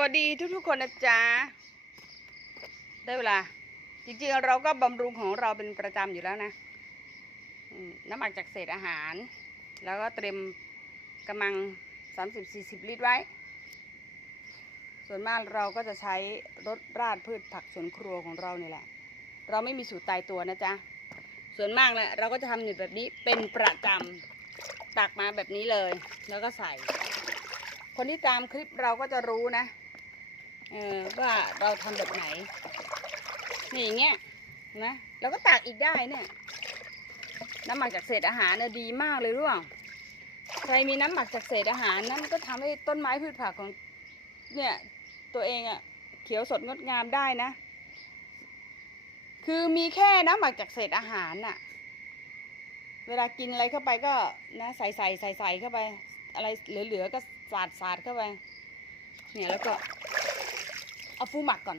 วัสดีทุกๆคนนะจ๊ะ ได้เวลา จริงๆเราก็บำรุงของเราเป็นประจำอยู่แล้วนะน้ำหมักจากเศษอาหาร แล้วก็เตรียมกระมัง 30-40 ลิตรไว้ ส่วนมากเราก็จะใช้รสราดพืชผักสวนครัวของเรานี่แหละ เราไม่มีสูตรตายตัวนะจ๊ะ ส่วนมากแหละเราก็จะทำอยู่แบบนี้เป็นประจำตักมาแบบนี้เลย แล้วก็ใส่คนที่ตามคลิปเราก็จะรู้นะ เออว่าเราทำแบบไหนนี่อย่างเงี้ยนะเราก็ตากอีกได้เนี่ย น้ำหมักจากเศษอาหารเนี่ยดีมากเลยรู้เปล่าใครมีน้ำหมักจากเศษอาหารนั้นก็ทำให้ต้นไม้พืชผักของเนี่ยตัวเองอะ่ะเขียวสดงดงามได้นะ คือมีแค่น้ำหมักจากเศษอาหารน่ะ เวลากินอะไรเข้าไปก็นะใส่ใส่ใส่ใส่เข้าไป อะไรเหลือๆก็สาดสาดเข้าไป เนี่ยแล้วก็ เอาฟูหมักก่อน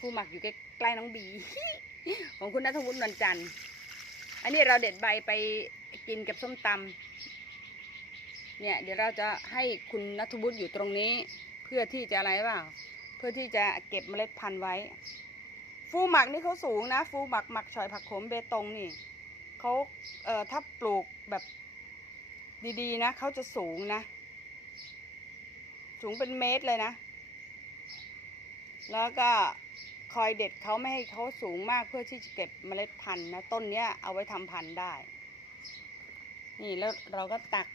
ฟูหมักอยู่ใกล้ๆน้องบี ของคุณนัทวุฒินวลจันทร์ อันนี้เราเด็ดใบไปกินกับส้มตำเนี่ย เดี๋ยวเราจะให้คุณนัทวุฒิอยู่ตรงนี้ เพื่อที่จะอะไรเปล่า เพื่อที่จะเก็บเมล็ดพันธุ์ไว้ ฟูหมักนี่เขาสูงนะ ฟูหมักหมักชอยผักขมเบตงนี่เขาเอ่อถ้าปลูกแบบดีๆนะเขาจะสูงนะ สูงเป็นเมตรเลยนะ แล้วก็คอยเด็ดเขาไม่ให้เขาสูงมากเพื่อที่จะเก็บเมล็ดพันธุ์นะต้นเนี้ยเอาไว้ทำพันธุ์ได้ นี่แล้วเราก็ตัก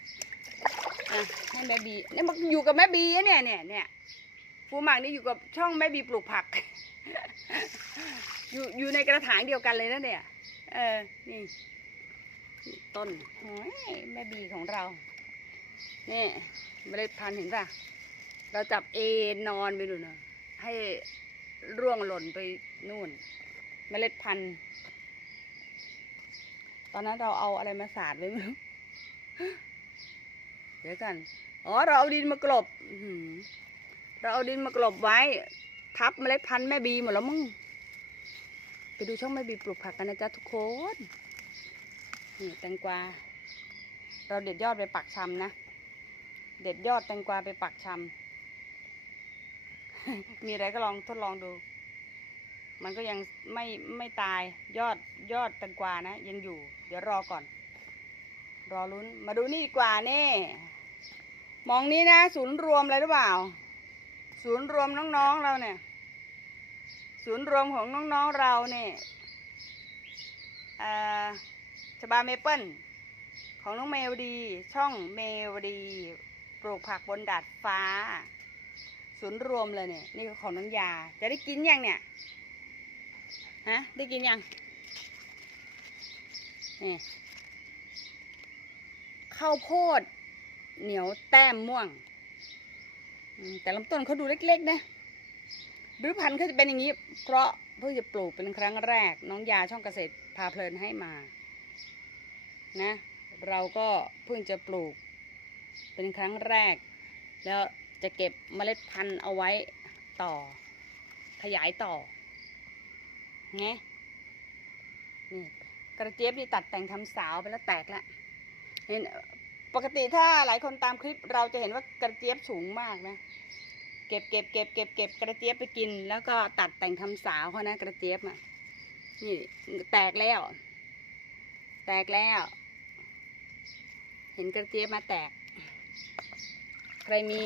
อะให้แม่บีนี่มันอยู่กับแม่บีอะเนี่ยเนี่ยเนี่ยฟูหมักนี่อยู่กับช่องแม่บีปลูกผัก อยู่อยู่ในกระถางเดียวกันเลยนะเนี่ยเออนี่ต้นโอ้ยแม่บีของเรานี่เมล็ดพันธุ์เห็นป่ะ เราจับเอนนอนไปดูนะ ให้ร่วงหล่นไปนู่น เมล็ดพันธุ์ ตอนนั้นเราเอาอะไรมาสาดไว้ไม่รู้เดี๋ยวกันอ๋อเราเอาดินมากลบอื้อหือเราเอาดินมากลบไว้ ทับเมล็ดพันธุ์แม่บีหมดแล้วมึงไปดูช่องแม่บีปลูกผักกันนะจ๊ะทุกคนนี่แตงกวาเราเด็ดยอดไปปักชำนะ เด็ดยอดแตงกวาไปปักชำ มีอะไรก็ลองทดลองดู มันก็ยังไม่ไม่ตายยอดยอดแตงกวานะ ยังอยู่ เดี๋ยวรอก่อน รอลุ้น มาดูนี่ดีกว่านี่มองนี้นะ ศูนย์รวมอะไรหรือเปล่า ศูนย์รวมน้องๆเราเนี่ย ศูนย์รวมของน้องๆเราเนี่ยอ่อชบาเมเปิลของน้องเมวดี ช่องเมวดี ปลูกผักบนดาดฟ้า ศูนย์รวมเลยเนี่ย นี่ของน้องยา จะได้กินยังเนี่ย ฮะ ได้กินยัง นี่ ข้าวโพด เหนียวแต้มม่วง แต่ลำต้นเขาดูเล็กๆนะรือพันธุ์เขาจะเป็นอย่างนี้ เพราะเพิ่งจะปลูกเป็นครั้งแรก น้องยาช่องเกษตรพาเพลินให้มา นะ เราก็เพิ่งจะปลูกเป็นครั้งแรก แล้ว จะเก็บเมล็ดพันธุ์เอาไว้ต่อ ขยายต่อไงนี่กระเจี๊ยบนี่ตัดแต่งทำสาวไปแล้วแตกแล้วเห็นปกติถ้าหลายคนตามคลิปเราจะเห็นว่ากระเจี๊ยบสูงมากนะเก็บเก็บเก็บเก็บเก็บกระเจี๊ยบไปกิน แล้วก็ตัดแต่งทำสาวเขานะกระเจี๊ยบอะนี่แตกแล้ว แตกแล้ว เห็นกระเจี๊ยบมาแตก รมี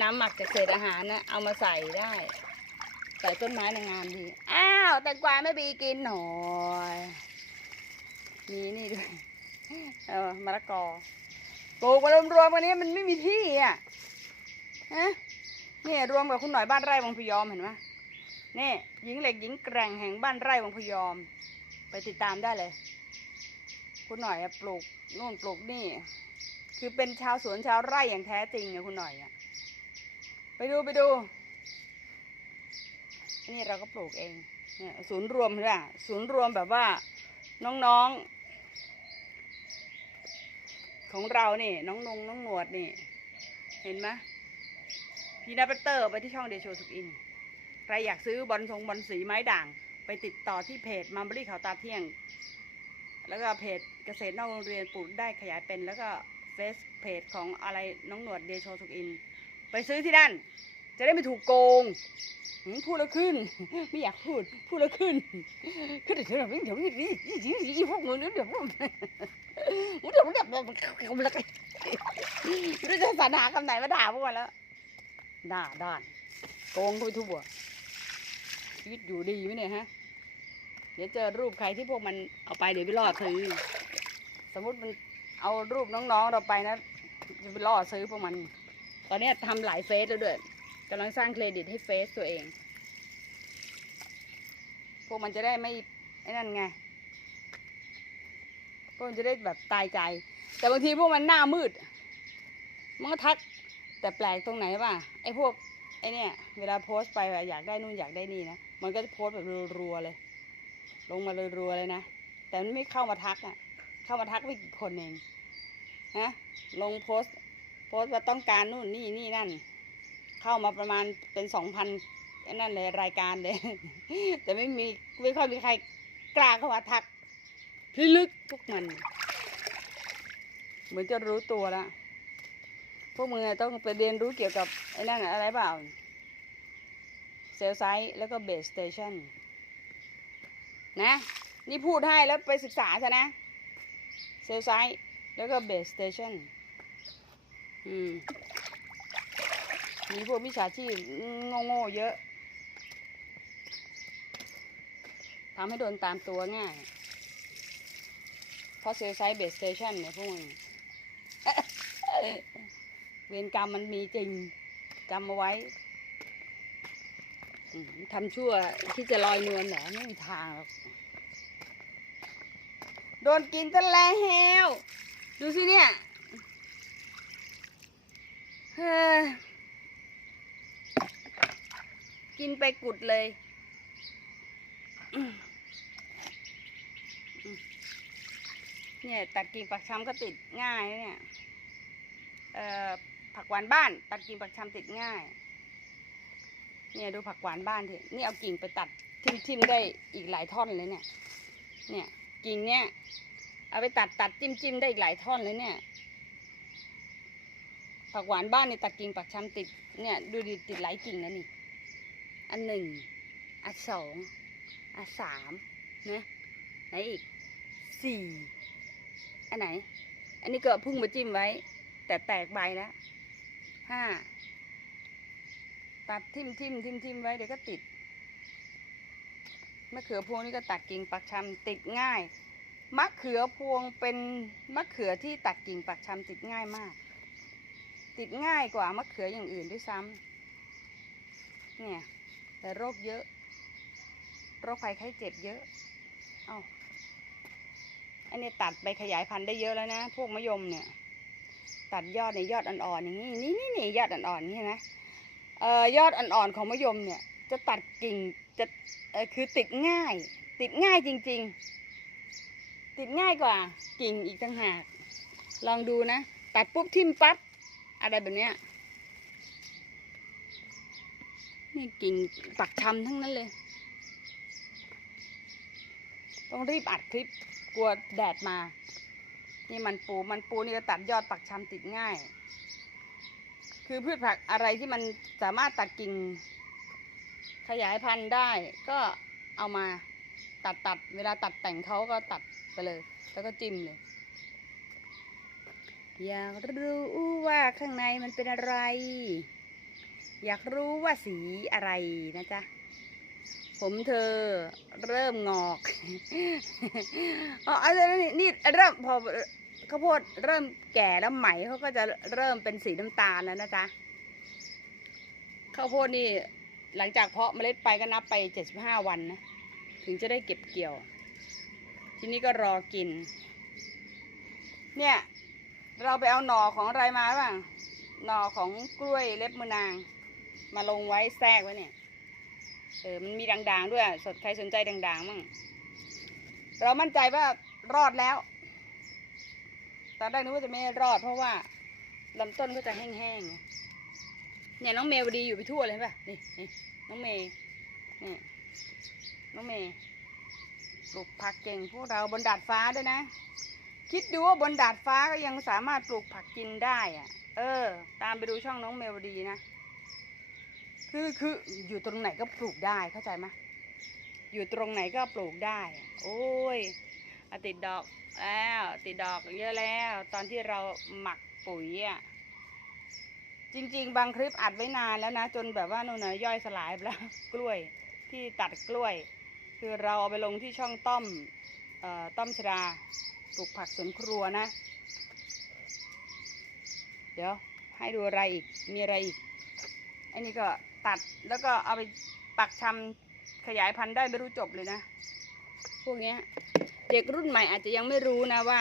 น้ำหมักจากเศษอาหารนะเอามาใส่ได้ ใส่ต้นไม้ในงามดี อ้าวแตงกวาไม่บีกินหน่อยมีนี่ด้วยเออมะละกอปลูกมารวมๆกันนี้มันไม่มีที่อะฮะเนี่ยรวมกับคุณหน่อยบ้านไร่วังพยอมเห็นไหมนี่หญิงเหล็กหญิงแกร่งแห่งบ้านไร่วังพยอม ไปติดตามได้เลย คุณหน่อยปลูกนู่นปลูกนี่ คือเป็นชาวสวนชาวไร่อย่างแท้จริงเนอะคุณหน่อยอะไปดูไปดู นี่เราก็ปลูกเองเนี่ยศูนย์รวมใช่ไหมศูนย์รวมแบบว่าน้องๆ ของเรานี่น้องนงน้องหนวดนี่ เห็นไหมพีนัทเตอร์ไปที่ช่องเดโชสุกอิน ใครอยากซื้อบอลทรงบอลสีไม้ด่าง ไปติดต่อที่เพจมัมเบอรี่เขาตาเที่ยง แล้วก็เพจเกษตรนอกโรงเรียนปลูกได้ขยายเป็นแล้วก็ เฟซเพจของอะไรน้องหนวดเดโชสุกอิน ไปซื้อที่นั่น จะได้ไม่ถูกโกงพูดแล้วขึ้น ไม่อยากพูด พูดแล้วขึ้น ขึ้นเดี๋ยวเดี๋ยวเดี๋ยวเดี๋ยวเดี๋ยวเดี๋ยวเดี๋ยวพวกมึงเดี๋ยวเดี๋ยวพวกมึงเดี๋ยวเดี๋ยวเดี๋ยวไม่รู้จะสรรหาคำไหนมาด่าพวกมันแล้วด่าด่านโกงเข้าไปทั่วชีวิตอยู่ดีไหมเนี่ยฮะ เดี๋ยวเจอรูปใครที่พวกมันเอาไปเดี๋ยวไปล่อซื้อสมมติมัน เอารูปน้องๆเราไปนะจะไปล่อซื้อพวกมัน ตอนนี้ทำหลายเฟซแล้วด้วยกำลังสร้างเครดิตให้เฟซตัวเอง พวกมันจะได้ไม่ไอ้นั่นไง พวกมันจะได้แบบตายใจ แต่บางทีพวกมันหน้ามืด มันก็ทัก แต่แปลกตรงไหนป่ะไอ้พวกไอ้นี่เวลาโพสต์ไปอยากได้นู่นอยากได้นี่นะ มันก็จะโพสต์แบบรัวๆเลย ลงมารัวๆเลยนะ แต่มันไม่เข้ามาทักอะ เข้ามาทักไม่กี่คนเองนะลงโพสต์โพสต์ว่าต้องการนู่นนี่นี่นั่น เข้ามาประมาณเป็นสองพันนั่นเลยรายการเลย แต่ไม่มีไม่ค่อยมีใครกล้าเข้ามาทักพิลึกพวกมัน เหมือนจะรู้ตัวแล้วพวกมึงต้องไปเรียนรู้เกี่ยวกับไอ้นั่นอะไรเปล่าเซลไซต์แล้วก็เบสสเตชันนะ นี่พูดให้แล้วไปศึกษาซะนะ เซลล์ไซต์แล้วก็เบสสเตชันอืมมีพวกมิจฉาชีพโง่ๆเยอะทำให้โดนตามตัวง่ายเพราะเซลไซต์เบสสเตชันเนี่ยพวกมึงเวรกรรมมันมีจริงจำเอาไว้ทำชั่วที่จะลอยนวลเหรอไม่มีทางหรอก โดนกินซะแล้วดูสิเนี่ยเฮ้อกินไปกุดเลยเนี่ยตัดกิ่งปักช้ำก็ติดง่ายเนี่ยเอ่อผักหวานบ้าน ตัดกิ่งปักชำติดง่าย เนี่ยดูผักหวานบ้านเถอะนี่เอากิ่งไปตัดทิมทิมๆได้อีกหลายท่อนเลยเนี่ย เนี่ย กิ่งเนี่ยเอาไปตัดตัดจิ้มจิ้มได้อีกหลายท่อนเลยเนี่ย ผักหวานบ้านเนี่ยตัดกิ่งปักชำติดเนี่ยดูดิติดหลายกิ่งนะนี่ อันหนึ่ง อันสอง อันสามนะไหนอีกสี่อันไหน อันนี้ก็พุ่งมาจิ้มไว้ แต่แตกใบแล้วห้าตัดทิมทิมทิมทิมไว้เดี๋ยวก็ติด มะเขือพวงนี่ก็ตัดกิ่งปักชำติดง่าย มะเขือพวงเป็นมะเขือที่ตัดกิ่งปักชำติดง่ายมาก ติดง่ายกว่ามะเขืออย่างอื่นด้วยซ้ำเนี่ยแต่โรคเยอะ โรคภัยไข้เจ็บเยอะ เอาอันนี้ตัดไปขยายพันธุ์ได้เยอะแล้วนะ พวกมะยมเนี่ย ตัดยอดในยยอดอ่อนๆอย่างนี้นี่นี่นี่ยอดอ่อนๆนี่นะเอ่อยอดอ่อนๆของมะยมเนี่ย จะตัดกิ่ง จะคือติดง่าย ติดง่ายจริง ๆ ติดง่ายกว่ากิ่งอีกต่างหาก ลองดูนะ ตัดปุ๊บทิ่มปั๊บอะไรแบบเนี้ยนี่กิ่งปักชำทั้งนั้นเลย ต้องรีบอัดคลิปกลัวแดดมา นี่มันปูมันปูนี่ก็ตัดยอดปักชำติดง่าย คือพืชผักอะไรที่มันสามารถตัดกิ่ง ขยายพันธุ์ได้ก็เอามาตัดตัดเวลาตัดแต่งเขาก็ตัดไปเลย แล้วก็จิ้มเลย อยากรู้ว่าข้างในมันเป็นอะไร อยากรู้ว่าสีอะไรนะจ๊ะผมเธอเริ่มงอกอ๋ออันนี้นี่เริ่มพอข้าวโพดเริ่มแก่แล้วไหมเขาก็จะเริ่มเป็นสีน้ำตาลแล้วนะจ๊ะข้าวโพดนี่ หลังจากเพาะเมล็ดไปก็นับไปเจ็ดสิบห้าวันนะ ถึงจะได้เก็บเกี่ยว ทีนี้ก็รอกิน เนี่ย เราไปเอาหน่อของอะไรมาบ้างหน่อของกล้วยเล็บมือนาง มาลงไว้แทรกไว้เนี่ย เออมันมีด่างๆด้วย สดใครสนใจด่างๆมั่งเรามั่นใจว่ารอดแล้ว ตอนแรกนึกว่าจะไม่รอดเพราะว่าลำต้นก็จะแห้งๆไง เนี่ยน้องเมย์วดีอยู่ไปทั่วเลยป่ะนี่นี่น้องเมย์นี่น้องเมย์ปลูกผักเก่งพวกเราบนดาดฟ้าด้วยนะ คิดดูว่าบนดาดฟ้าก็ยังสามารถปลูกผักกินได้อะเออ ตามไปดูช่องน้องเมวดีนะ คือคืออยู่ตรงไหนก็ปลูกได้เข้าใจไหมอยู่ตรงไหนก็ปลูกได้ โอ้ยอติดดอกแล้วติดดอกเยอะแล้ว ตอนที่เราหมักปุ๋ยอะ จริง ๆ บางคลิปอัดไว้นานแล้วนะ จนแบบว่านู่นนะย่อยสลายไปแล้ว กล้วยที่ตัดกล้วย คือเราเอาไปลงที่ช่องต้อมออต้อมชดาปลูกผักสวนครัวนะ เดี๋ยวให้ดูอะไรอีกมีอะไรอีกอันนี้ก็ตัดแล้วก็เอาไปปักชำขยายพันธุ์ได้ไม่รู้จบเลยนะ พวกเนี้ยเด็กรุ่นใหม่อาจจะยังไม่รู้นะว่า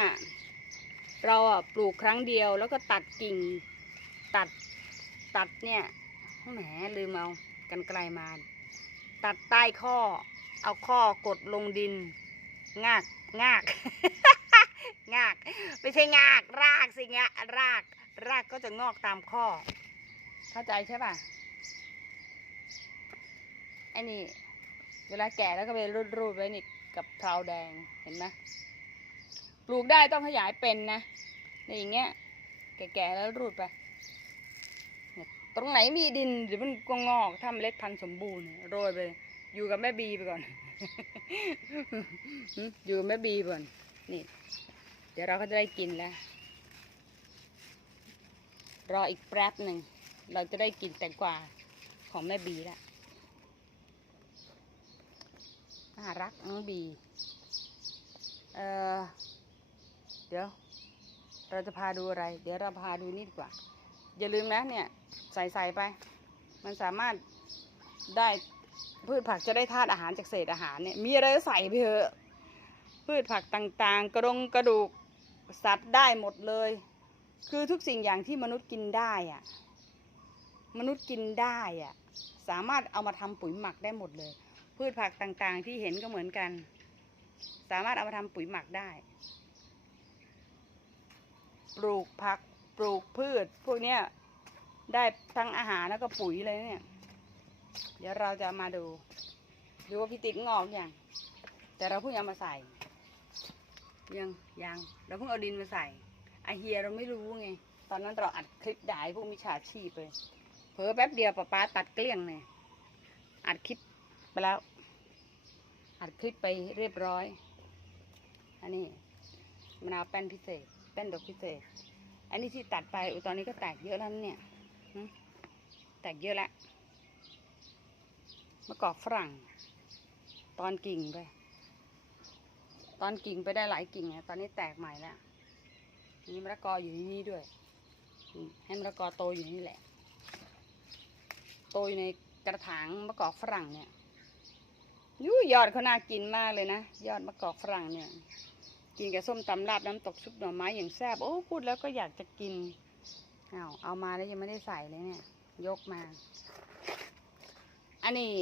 เราอะปลูกครั้งเดียวแล้วก็ตัดกิ่งตัด ตัดเนี่ยแหมลืมเอากันไกลมา ตัดใต้ข้อ เอาข้อกดลงดิน งากงาก งาก ไม่ใช่งาก รากสิงะราก รากก็จะงอกตามข้อ เข้าใจใช่ป่ะไอ้นี่ เวลาแก่แล้วก็ไปรูดรูดๆไว้นี่กับเพลาแดงเห็นไหมปลูกได้ต้องขยายเป็นนะนี่อย่างเงี้ย แก่ๆแล้วรูดไป ตรงไหนมีดินเดี๋ยวมันก็งอกถ้าเมล็ดพันธุ์สมบูรณ์โรยไปอยู่กับแม่บีไปก่อน อยู่กับแม่บีไปก่อนนี่ เดี๋ยวเราก็จะได้กินแล้ว รออีกแป๊บหนึ่ง เราจะได้กินแตงกวาของแม่บีแล้วน่ารักน้องบี เออเดี๋ยว เราจะพาดูอะไร เดี๋ยวเราพาดูนี่ดีกว่า อย่าลืมนะเนี่ย ใส่ใส่ไป มันสามารถได้พืชผักจะได้ธาตุอาหารจากเศษอาหารเนี่ยมีอะไรก็ใส่ไปเถอะพืชผักต่างๆ กระดงกระดูกสัตว์ได้หมดเลย คือทุกสิ่งอย่างที่มนุษย์กินได้อะมนุษย์กินได้อะสามารถเอามาทำปุ๋ยหมักได้หมดเลย พืชผักต่างๆ ที่เห็นก็เหมือนกัน สามารถเอามาทำปุ๋ยหมักได้ ปลูกผัก ปลูกพืช พวกเนี้ยได้ทั้งอาหารแล้วก็ปุ๋ยเลยเนี่ย เดี๋ยวเราจะมาดู ดูว่าพี่ติ๊กงอกอย่าง แต่เราเพิ่งเอามาใส่ ยังยังเราเพิ่งเอาดินมาใส่ไอเฮียเราไม่รู้ไง ตอนนั้นเราอัดคลิปด่ายพวกมิจฉาชีพเลยเผลอแป๊บเดียวป้าป้าตัดเกลี้ยงเลยอัดคลิปไปแล้ว อัดคลิปไปเรียบร้อย อันนี้มะนาวแป้นพิเศษ แป้นดอกพิเศษ อันนี้ที่ตัดไปอุตอนนี้ก็แตกเยอะแล้วเนี่ยแตกเยอะแล้วมะกอกฝรั่ง ตอนกิ่งไป ตอนกิ่งไปได้หลายกิ่งอะตอนนี้แตกใหม่แล้วมีมะละกออยู่นนี้ด้วยให้มะละกอโตอยู่นี่แหละ โตอยู่ในกระถางมะกอกฝรั่งเนี่ยยูยอดเขาน่ากินมากเลยนะ ยอดมะกอกฝรั่งเนี่ย กินกับส้มตำราดน้ำตกซุปหน่อไม้อย่างแซ่บโอ้พูดแล้วก็อยากจะกินเอาเอามาแล้วยังไม่ได้ใส่เลยเนี่ย ยกมา อันนี้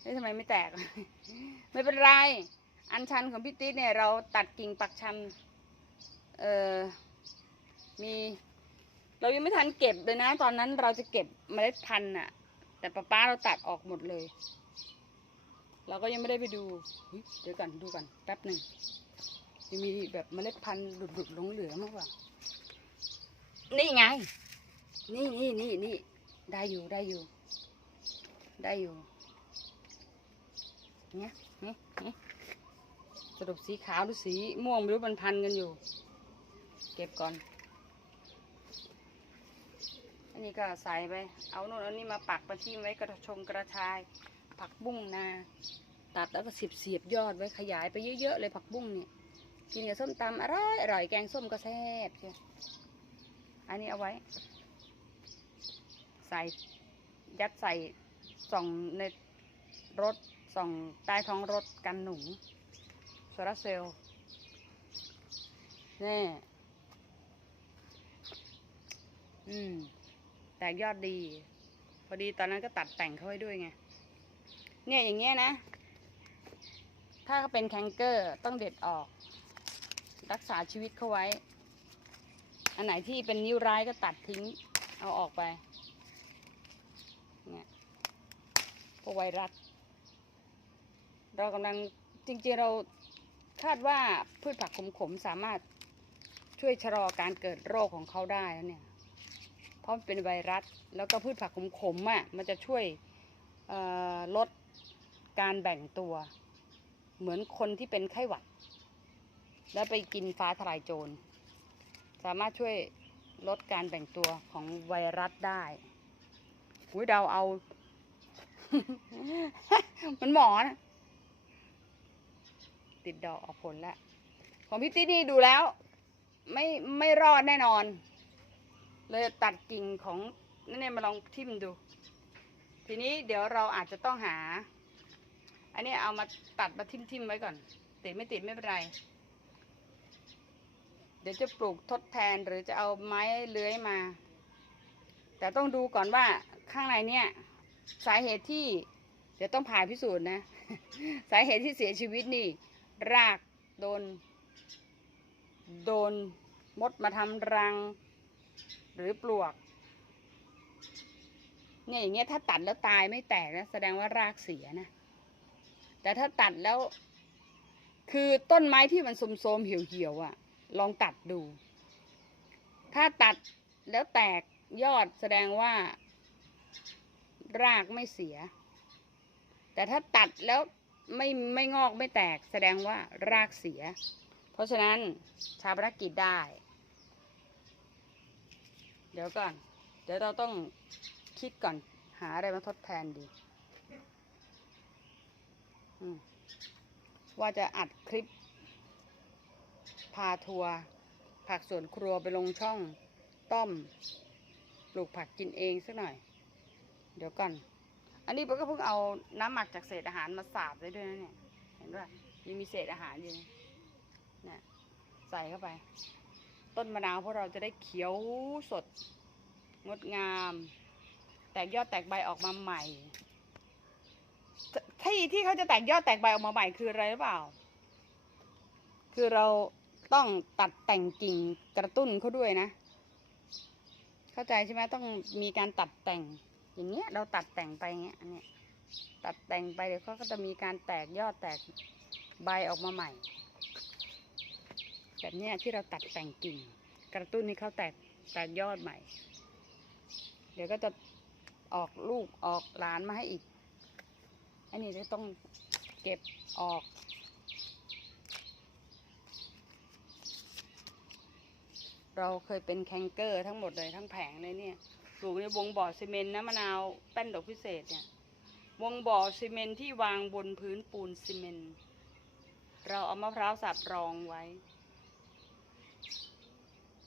เฮ้ยทำไมไม่แตก ไม่เป็นไร อันชันของพี่ติ๊ดเนี่ยเราตัดกิ่งปักชัน เออมี เรายังไม่ทันเก็บเลยนะ ตอนนั้นเราจะเก็บเมล็ดพันธุ์น่ะแต่ป้าป้าเราตัดออกหมดเลย เราก็ยังไม่ได้ไปดูเดี๋ยวก่อนดูก่อนแป๊บหนึ่งยังมีแบบเมล็ดพันธุ์หลุดๆหลงเหลือมากกว่า นี่ไง นี่นี่นี่นี่ได้อยู่ได้อยู่ ได้อยู่เนี่ยเนี่ยเนี่ยสรุปสีขาวหรือสีม่วงไม่รู้มันพันกันอยู่ เก็บก่อน อันนี้ก็ใส่ไป เอาโน่นเอานี่มาปักประชิมไว้กระชงกระชาย ผักบุ้งนา ตัดแล้วก็เสียบเสียบยอดไว้ขยายไปเยอะๆเลยผักบุ้งเนี่ยกินกับส้มตำอร่อยอร่อยแกงส้มก็แซ่บเชียวอันนี้เอาไว้ ใส่ยัดใส่ส่องในรถส่องใต้ท้องรถกันหนูโซลาเซลล์นี่อืม แตกยอดดี พอดีตอนนั้นก็ตัดแต่งเขาไว้ด้วยไง เนี่ยอย่างเงี้ยนะ ถ้าเขาเป็นแคนเกอร์ต้องเด็ดออก รักษาชีวิตเขาไว้ อันไหนที่เป็นนิ้วร้ายก็ตัดทิ้ง เอาออกไป เนี่ยพวกไวรัส เรากำลังจริงๆเราคาดว่าพืชผักขมๆสามารถช่วยชะลอการเกิดโรคของเขาได้แล้วเนี่ย เพราะเป็นไวรัส แล้วก็พืชผักขมๆอะ มันจะช่วยลด การแบ่งตัว เหมือนคนที่เป็นไข้หวัด แล้วไปกินฟ้าทลายโจร สามารถช่วยลดการแบ่งตัวของไวรัสได้หุยเดาเอา มันหมอนะติดดอกออกผลแล้ว ของพี่ติ๊ดนี่ดูแล้ว ไม่ไม่รอดแน่นอน เลยตัดกิ่งของนั่นเนี่ยมาลองทิ่มดู ทีนี้เดี๋ยวเราอาจจะต้องหา อันนี้เอามาตัดมาทิ่มทิมๆไว้ก่อน ติดไม่ติดไม่เป็นไร เดี๋ยวจะปลูกทดแทนหรือจะเอาไม้เลื้อยมา แต่ต้องดูก่อนว่าข้างในเนี่ยสาเหตุที่เดี๋ยวต้องผ่าพิสูจน์นะ สาเหตุที่เสียชีวิตนี่ รากโดน โดนมดมาทำรัง หรือปลวก เนี่ยอย่างเงี้ยถ้าตัดแล้วตายไม่แตกนะแสดงว่ารากเสียนะ แต่ถ้าตัดแล้ว คือต้นไม้ที่มันโทรมๆเหี่ยวๆอะ ลองตัดดู ถ้าตัดแล้วแตกยอดแสดงว่า รากไม่เสีย แต่ถ้าตัดแล้วไม่ไม่งอกไม่แตกแสดงว่ารากเสีย เพราะฉะนั้นชาปนกิจได้ เดี๋ยวก่อน เดี๋ยวเราต้องคิดก่อนหาอะไรมาทดแทนดี ว่าจะอัดคลิป พาทัวร์ผักสวนครัวไปลงช่องต้อม ปลูกผักกินเองสักหน่อย เดี๋ยวก่อน อันนี้ผมก็เพิ่งเอาน้ำหมักจากเศษอาหารมาสาบได้ด้วยนะเนี่ยเห็นป่ะยังมีเศษอาหารอยู่นะเนี่ยใส่เข้าไป ต้นมะนาวพวกเราจะได้เขียวสด งดงาม แตกยอดแตกใบออกมาใหม่ ที่ที่เขาจะแตกยอดแตกใบออกมาใหม่คืออะไรหรือเปล่า คือเราต้องตัดแต่งกิ่งกระตุ้นเขาด้วยนะ เข้าใจใช่ไหมต้องมีการตัดแต่ง อย่างเงี้ยเราตัดแต่งไปเงี้ยอันเนี้ยตัดแต่งไปเดี๋ยวเขาก็จะมีการแตกยอดแตกใบออกมาใหม่ แบบเนี้ยที่เราตัดแต่งกิ่ง กระตุ้นให้เขาแตกแตกยอดใหม่ เดี๋ยวก็จะออกลูกออกหลานมาให้อีก อันนี้จะต้องเก็บออก เราเคยเป็นแคนเกอร์ทั้งหมดเลยทั้งแผงเลยเนี่ยปลูกในวงบ่อซีเมนต์นะมะนาวแป้นดอกพิเศษเนี่ยวงบ่อซีเมนต์ที่วางบนพื้นปูนซีเมนต์เราเอามะพร้าวสับรองไว้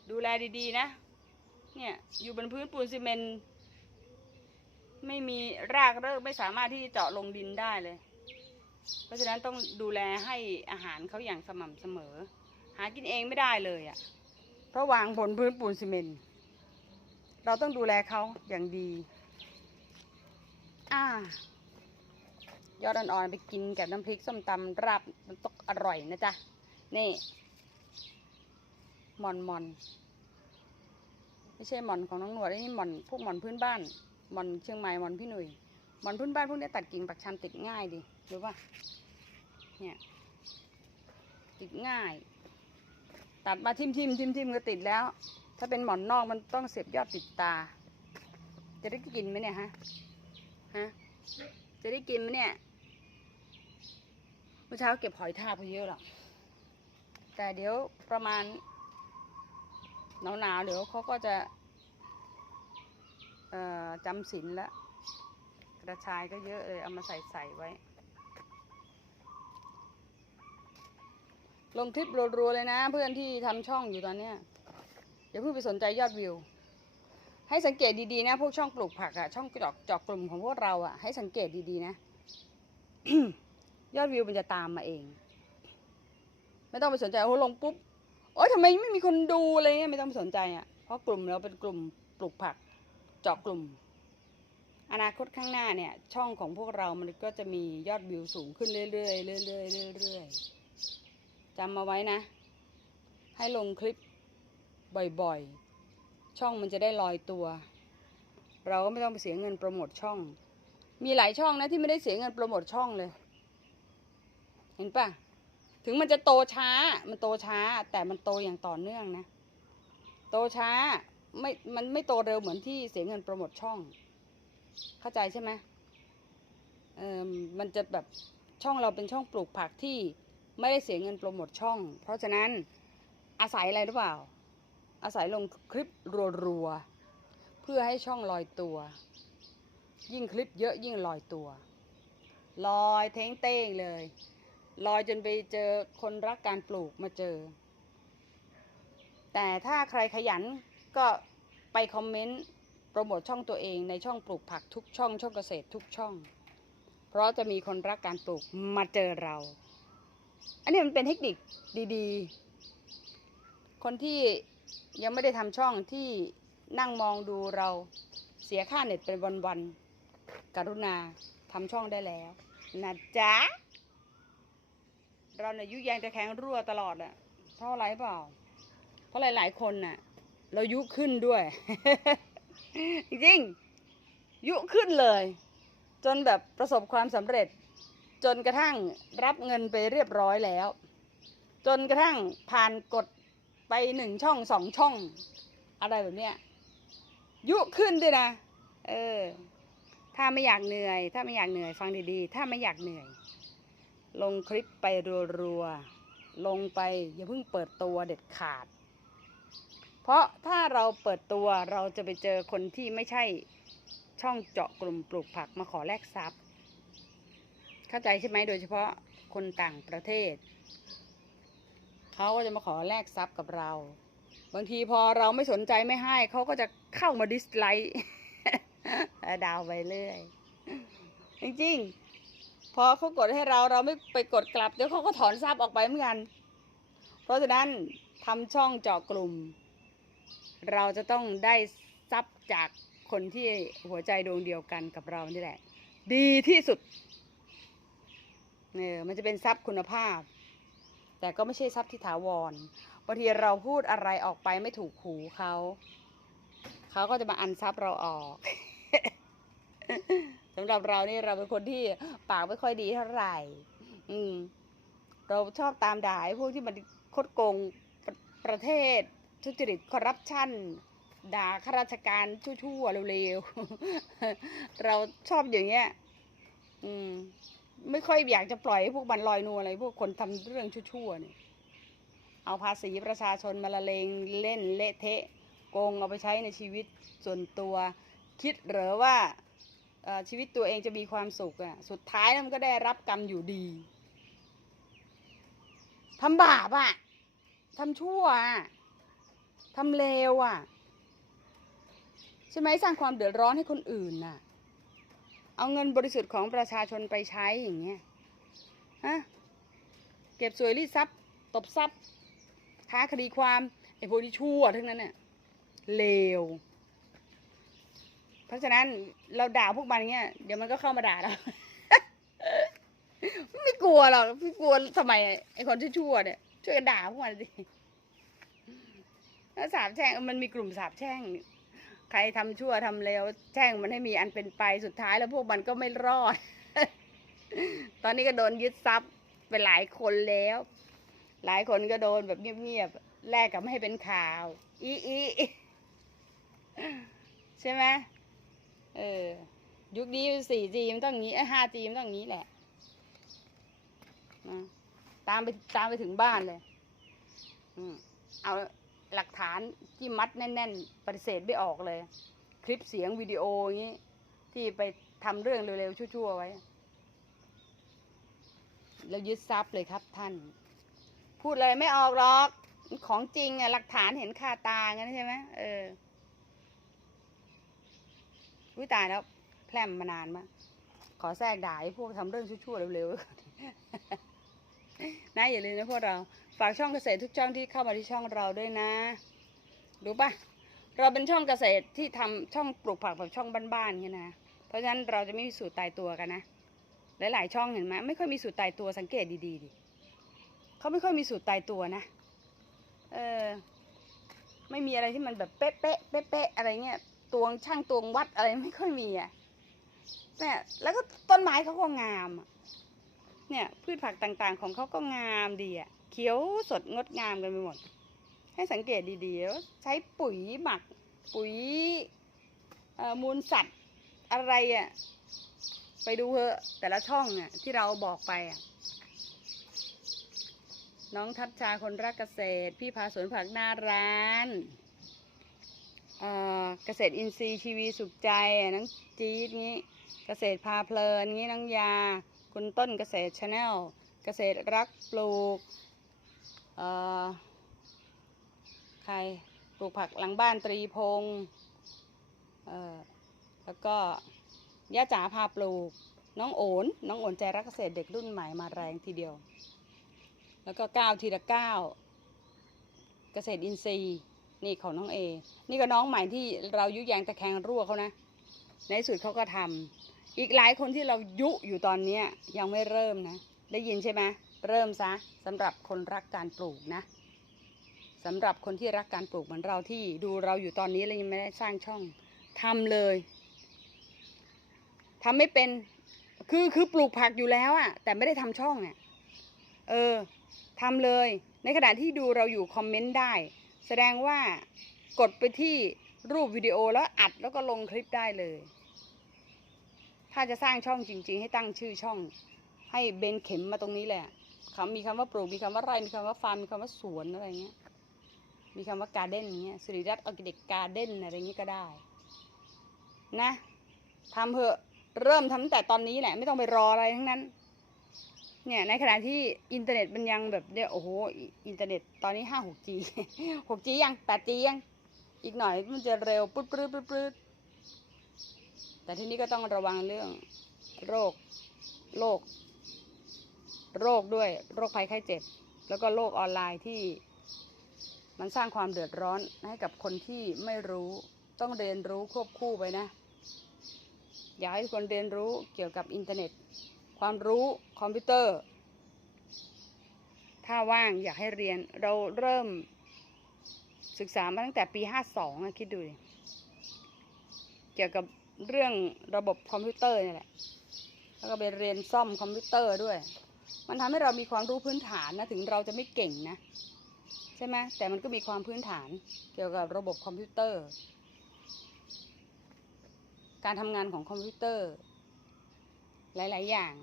ดูแลดีๆนะ เนี่ยอยู่บนพื้นปูนซีเมนต์ ไม่มีรากเลิกไม่สามารถที่จะเจาะลงดินได้เลย เพราะฉะนั้นต้องดูแลให้อาหารเขาอย่างสม่ำเสมอ หากินเองไม่ได้เลยอะ่ะ เพราะวางบนพื้นปูนซีเมนต์เราต้องดูแลเขาอย่างดี อ่ายอดอ่อนๆไปกินกับน้ำพริกส้มตำราบมันตกอร่อยนะจ๊ะ นี่หมอนมอนไม่ใช่หมอนของน้องหนวดไอ้นี่หมอนพวกหมอนพื้นบ้าน มอนเชียงใหม่หมอนพี่หนุ่ยหมอนพื้นบ้านพวกนี้ตัดกิ่งปักชันติดง่ายดีรู้ป่ะเนี่ยติดง่าย ตัดมาทิมทิมทิมทิมก็ติดแล้ว ถ้าเป็นหมอนนอกมันต้องเสียบยอดติดตา จะได้กินไหมเนี่ยฮะฮะจะได้กินไหมเนี่ยเมื่อเช้าเก็บหอยทากไปเยอะหรอกแต่เดี๋ยวประมาณหนาวๆเดี๋ยวเขาก็จะ จำศีลแล้วกระชายก็เยอะเลย เอามาใส่ใส่ไว้ ลงคลิปรัวๆเลยนะ เพื่อนที่ทำช่องอยู่ตอนเนี้ยอย่าเพิ่งไปสนใจยอดวิว ให้สังเกตดีๆนะ พวกช่องปลูกผักอะช่องจอกจอกกลุ่มของพวกเราอะให้สังเกตดีๆนะ ยอดวิวมันจะตามมาเอง ไม่ต้องไปสนใจโอ้ลงปุ๊บโอ๊ยทำไมไม่มีคนดูอะไรเงี้ยไม่ต้องไปสนใจอะเพราะกลุ่มเราเป็นกลุ่มปลูกผัก เจาะกลุ่ม อนาคตข้างหน้าเนี่ย ช่องของพวกเรามันก็จะมียอดวิวสูงขึ้นเรื่อยๆเรื่อยๆเรื่อยๆจำมาไว้นะ ให้ลงคลิปบ่อยๆ ช่องมันจะได้ลอยตัว เราก็ไม่ต้องไปเสียเงินโปรโมทช่อง มีหลายช่องนะที่ไม่ได้เสียเงินโปรโมทช่องเลย เห็นปะถึงมันจะโตช้า มันโตช้า แต่มันโตอย่างต่อเนื่องนะ โตช้า ไม่มันไม่โตเร็วเหมือนที่เสียเงินโปรโมทช่อง เข้าใจใช่ไหมเออมันจะแบบช่องเราเป็นช่องปลูกผักที่ไม่ได้เสียเงินโปรโมทช่อง เพราะฉะนั้นอาศัยอะไรหรือเปล่า อาศัยลงคลิปรัวๆเพื่อให้ช่องลอยตัว ยิ่งคลิปเยอะยิ่งลอยตัวลอยเท้งเต้งเลยลอยจนไปเจอคนรักการปลูกมาเจอ แต่ถ้าใครขยัน ก็ไปคอมเมนต์โปรโมทช่องตัวเองในช่องปลูกผักทุกช่อง ช่องเกษตรทุกช่อง เพราะจะมีคนรักการปลูกมาเจอเรา อันนี้มันเป็นเทคนิคดีๆ คนที่ยังไม่ได้ทำช่องที่นั่งมองดูเราเสียค่าเน็ตเป็นวันๆกรุณาทำช่องได้แล้วนะจ๊ะเราเนี่ยยุยงจะแข็งรั่วตลอดอะเพราะอะไรเปล่า เพราะหลาย ๆ คนน่ะ เรายุขึ้นด้วย จริงยุขึ้นเลย จนแบบประสบความสำเร็จ จนกระทั่งรับเงินไปเรียบร้อยแล้ว จนกระทั่งผ่านกดไปหนึ่งช่องสองช่อง อะไรแบบเนี้ยยุขึ้นด้วยนะ เออ ถ้าไม่อยากเหนื่อย ถ้าไม่อยากเหนื่อยฟังดีๆ ถ้าไม่อยากเหนื่อย ลงคลิปไปรัวๆ ลงไปอย่าเพิ่งเปิดตัวเด็ดขาด เพราะถ้าเราเปิดตัวเราจะไปเจอคนที่ไม่ใช่ช่องเจาะกลุ่มปลูกผักมาขอแลกทรัพย์ เข้าใจใช่ไหมโดยเฉพาะคนต่างประเทศ เขาก็จะมาขอแลกทรัพย์กับเรา บางทีพอเราไม่สนใจไม่ให้เขาก็จะเข้ามาดิสไลค์ดาวไปเรื่อยจริงๆพอเขากดให้เราเราไม่ไปกดกลับเดี๋ยวเขาก็ถอนทรัพย์ออกไปเหมือนกัน เพราะฉะนั้นทำช่องเจาะกลุ่ม เราจะต้องได้ทรัพย์จากคนที่หัวใจดวงเดียวกันกับเรานี่แหละ ดีที่สุดเนี่ยมันจะเป็นทรัพย์คุณภาพ แต่ก็ไม่ใช่ทรัพย์ที่ถาวรบางทีเราพูดอะไรออกไปไม่ถูกหูเขาเขาก็จะมาอันทรัพย์เราออกสำหรับเรานี่เราเป็นคนที่ปากไม่ค่อยดีเท่าไหร่ อืม เราชอบตามด่าไอ้พวกที่มันคดโกงปประเทศ ทุจริตคอร์รัปชันด่าข้าราชการชั่วๆเร็วๆ เราชอบอย่างเงี้ย อืม ไม่ค่อยอยากจะปล่อยให้พวกมันลอยนวลอะไร พวกคนทำเรื่องชั่วๆเนี่ยเอาภาษีประชาชนมาละเลงเล่นเละเทะโกงเอาไปใช้ในชีวิตส่วนตัว คิดหรือว่าชีวิตตัวเองจะมีความสุขอะสุดท้ายมันก็ได้รับกรรมอยู่ดีทำบาปอะทำชั่วอะ ทำเลวอะ ใช่ไหมสร้างความเดือดร้อนให้คนอื่นน่ะ เอาเงินบริสุทธิ์ของประชาชนไปใช้อย่างเงี้ยฮะเก็บสวยรีดทรัพย์ ตบทรัพย์ค้าคดีความไอ้พวกที่ชั่วทั้งนั้นเนี่ยเลวเพราะฉะนั้นเราด่าพวกมันเงี้ยเดี๋ยวมันก็เข้ามาด่าเราไม่กลัวหรอกไม่กลัวทำไมไอ้คนชั่วเนี่ยช่วยกันด่าพวกมันสิ แล้วสาบแช่งมันมีกลุ่มสาบแช่ง ใครทำชั่วทำเลวแช่งมันให้มีอันเป็นไปสุดท้ายแล้วพวกมันก็ไม่รอด ตอนนี้ก็โดนยึดทรัพย์ไปหลายคนแล้ว หลายคนก็โดนแบบเงียบๆแลกกับไม่ให้เป็นข่าวอีอีใช่ไหมเออ ยุคนี้ 4G มันต้องอย่างนี้ 5G มันต้องงนี้แหละนะตามไปตามไปถึงบ้านเลย อืม เอา หลักฐานที่มัดแน่น ๆ ปฏิเสธไม่ออกเลย คลิปเสียงวิดีโออย่างนี้ ที่ไปทำเรื่องเร็วๆชั่วๆไว้ แล้วยึดทรัพย์เลยครับท่าน พูดอะไรไม่ออกหรอก ของจริงอะหลักฐานเห็นคาตางั้นใช่ไหมเออวิตายแล้วแพร่มมานานมากขอแทรกด่าไอ้พวกทำเรื่องชั่วๆเร็วๆนะอย่าลืมนะพวกเรา ฝากช่องเกษตรทุกช่องที่เข้ามาที่ช่องเราด้วยนะรู้ปะเราเป็นช่องเกษตรที่ทำช่องปลูกผักแบบช่องบ้านๆเนี่ยนะเพราะฉะนั้นเราจะไม่มีสูตรตายตัวกันนะหลายๆช่องเห็นไหมไม่ค่อยมีสูตรตายตัวสังเกตดีๆดิเขาไม่ค่อยมีสูตรตายตัวนะเออไม่มีอะไรที่มันแบบเป๊ะเป๊ะเป๊ะเป๊ะอะไรเงี้ยตวงช่างตวงวัดอะไรไม่ค่อยมีอะเนี่ยแล้วก็ต้นไม้เขาก็งามเนี่ยพืชผักต่างๆ ของเขาก็งามดีอะ เขียวสดงดงามกันไปหมด ให้สังเกตดีๆแล้วใช้ปุ๋ยหมัก ปุ๋ยมูลสัตว์อะไรอะ่ะ ไปดูเถอะแต่ละช่องอะที่เราบอกไปอะน้องทัพชาคนรักเกษตร พี่พาสวนผักหน้าร้านเกษตรอินทรีย์ชีวีสุขใจน้องจี๊ดงี้ เกษตรพาเพลินงี้น้องยา คุณต้นเกษตรชาแนลเกษตรรักปลูก ใครปลูกผักหลังบ้านตรีพงษ์แล้วก็ย่าจ๋าพาปลูก น้องโอนน้องโอนใจรักเกษตรเด็กรุ่นใหม่มาแรงทีเดียว แล้วก็ก้าวทีละก้าวเกษตรอินทรีย์นี่ของน้องเอ นี่ก็น้องใหม่ที่เรายุยงตะแคงรั่วเขานะ ในสุดเขาก็ทำอีกหลายคนที่เรายุอยู่ตอนเนี้ยยังไม่เริ่มนะ ได้ยินใช่ไหม เริ่มซะสำหรับคนรักการปลูกนะสำหรับคนที่รักการปลูกเหมือนเราที่ดูเราอยู่ตอนนี้แล้วยังไม่ได้สร้างช่องทำเลยทำไม่เป็นคือคือปลูกผักอยู่แล้วอะแต่ไม่ได้ทำช่องอะเออทำเลย ในขณะที่ดูเราอยู่คอมเมนต์ได้ แสดงว่ากดไปที่รูปวิดีโอแล้วอัดแล้วก็ลงคลิปได้เลย ถ้าจะสร้างช่องจริง ๆ ให้ตั้งชื่อช่อง ให้เบนเข็มมาตรงนี้แหละ คำมีคำว่าปลูกมีคำว่าไร่มีคำว่าฟาร์มมีคำว่าสวนอะไรเงี้ย มีคำว่าการ์เด้นเงี้ยสิริรัตน์ออร์แกนิกการ์เด้นอะไรเงี้ยก็ได้ นะทำเถอะเริ่มทำตั้งแต่ตอนนี้แหละ ไม่ต้องไปรออะไรทั้งนั้น เนี่ยในขณะที่อินเทอร์เน็ตมันยังแบบเนี่ยโอ้โหอินเทอร์เน็ตตอนนี้ห้าหกจีหกจียังแปดจียังอีกหน่อยมันจะเร็วปื๊ดปื๊ดปื๊ดปื๊ดแต่ทีนี้ก็ต้องระวังเรื่องโรคโรค โรคด้วยโรคภัยไข้เจ็บ แล้วก็โรคออนไลน์ที่ มันสร้างความเดือดร้อนให้กับคนที่ไม่รู้ต้องเรียนรู้ควบคู่ไปนะ อยากให้คนเรียนรู้เกี่ยวกับอินเทอร์เน็ต ความรู้คอมพิวเตอร์ ถ้าว่างอยากให้เรียนเราเริ่มศึกษามาตั้งแต่ปี 52นะคิดดูเกี่ยวกับเรื่องระบบคอมพิวเตอร์นี่แหละ แล้วก็ไปเรียนซ่อมคอมพิวเตอร์ด้วย มันทำให้เรามีความรู้พื้นฐานนะถึงเราจะไม่เก่งนะ ใช่ไหมแต่มันก็มีความพื้นฐานเกี่ยวกับระบบคอมพิวเตอร์ การทำงานของคอมพิวเตอร์ หลาย ๆ อย่าง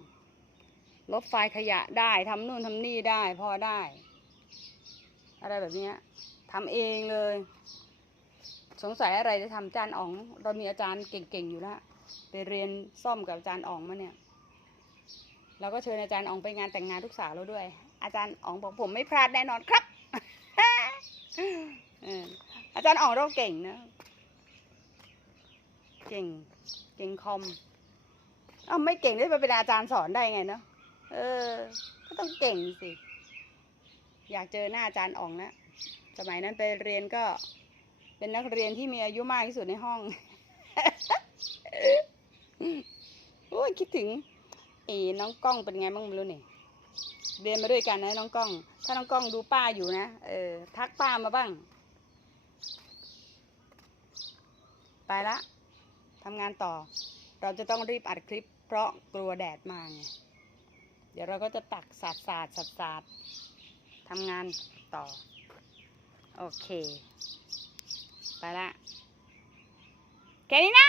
ลบไฟล์ขยะได้ทำนู่นทำนี่ได้พอได้ อะไรแบบเนี้ยทำเองเลย สงสัยอะไรจะทำอาจารย์อ๋อง เรามีอาจารย์เก่ง ๆ อยู่แล้วไปเรียนซ่อมกับอาจารย์อ๋องมาเนี่ย เราก็เชิญอาจารย์อ๋องไปงานแต่งงานลูกสาวเราด้วย อาจารย์อ๋องบอกผมไม่พลาดแน่นอนครับอาจารย์อ๋องเราเก่งนะ เก่ง เก่งคอมเอ้าไม่เก่งได้ไปเป็นอาจารย์สอนได้ไงเนาะ เออ ก็ต้องเก่งสิ อยากเจอหน้าอาจารย์อ๋องนะ สมัยนั้นไปเรียนก็เป็นนักเรียนที่มีอายุมากที่สุดในห้องโอ้ยคิดถึง อน้องกล้องเป็นไงบ้างไม่รู้นี่เรียนมาด้วยกันนะน้องกล้อง ถ้าน้องกล้องดูป้าอยู่นะเออทักป้ามาบ้าง ไปละทำงานต่อ เราจะต้องรีบอัดคลิป เพราะกลัวแดดมาไงเดี๋ยวเราก็จะตักสาดสาดสาดสาดทำงานต่อ โอเค ไปละแค่นี้นะ